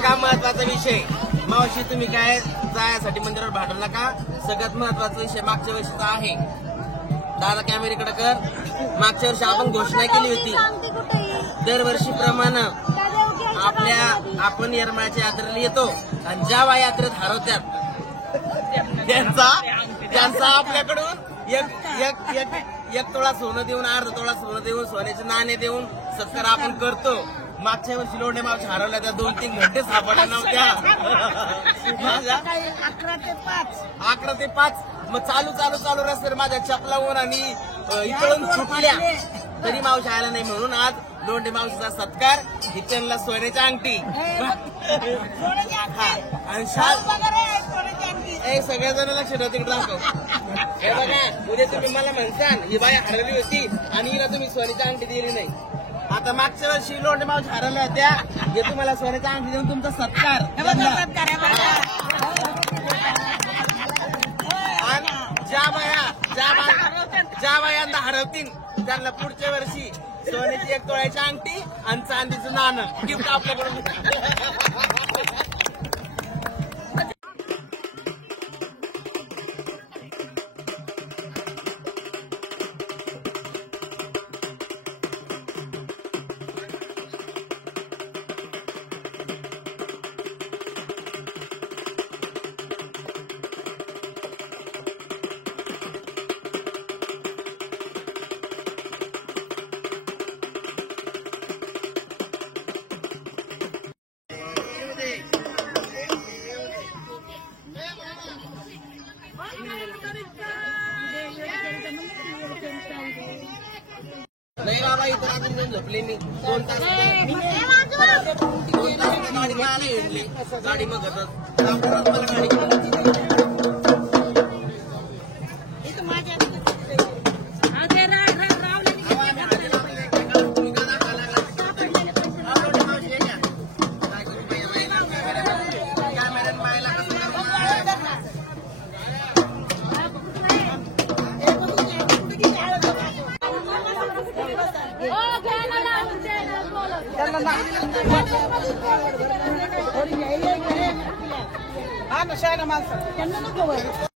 बघा महत्वाचा विषय मावशी, तुम्ही काय जायसाठी मंदिरावर भांडू नका. सगळ्यात महत्वाचा विषय मागच्या वर्षीचा आहे. दादा कॅमेऱ्याकडे कर. मागच्या वर्षी आपण घोषणा केली होती दरवर्षीप्रमाणे आपण येरमाळ्याच्या यात्रेला येतो आणि ज्या यात्रेत हरवत्यात त्यांचा आपल्याकडून एक तोळा सोनं देऊन, अर्धा तोळा सोनं देऊन, सोन्याचे नाणे देऊन सत्कार आपण करतो. मागच्या वर्षी लोंढे मावशी हरवल्या, त्या 2-3 घंटे सापडल्या नव्हत्या. 11 ते 5 मग चालू रस्त्यावर माझ्या चपला होऊन आणि इकडून सुटल्या तरी मावशी आल्या नाही. म्हणून आज लोंढे मावशीचा सत्कार, ही त्यांना सोन्याची अंगठी आणि सगळ्याजण लक्ष ठेवा तिकडे दाखव. हे बघा, उद्या तुम्ही मला म्हणसान ही बाई हरवली होती आणि हिला तुम्ही सोन्याची अंगठी दिली नाही. आता मागच्या वर्षी लोंढे मावशी हरवल्या होत्या, हे तुम्हाला सोन्याची अंगठी देऊन तुमचा सत्कार. ज्या बायांना हरवतील त्यांना पुढच्या वर्षी सोन्याची 1 तोळ्याची अंगठी आणि चांदीचं नाणं गिफ्ट आपल्याकडून. नाही बाबा, इथं अजून कोण झोपले नाही. 2 तास गाडी मला येडली, गाडी मग हा, नशा आहे ना माणसं.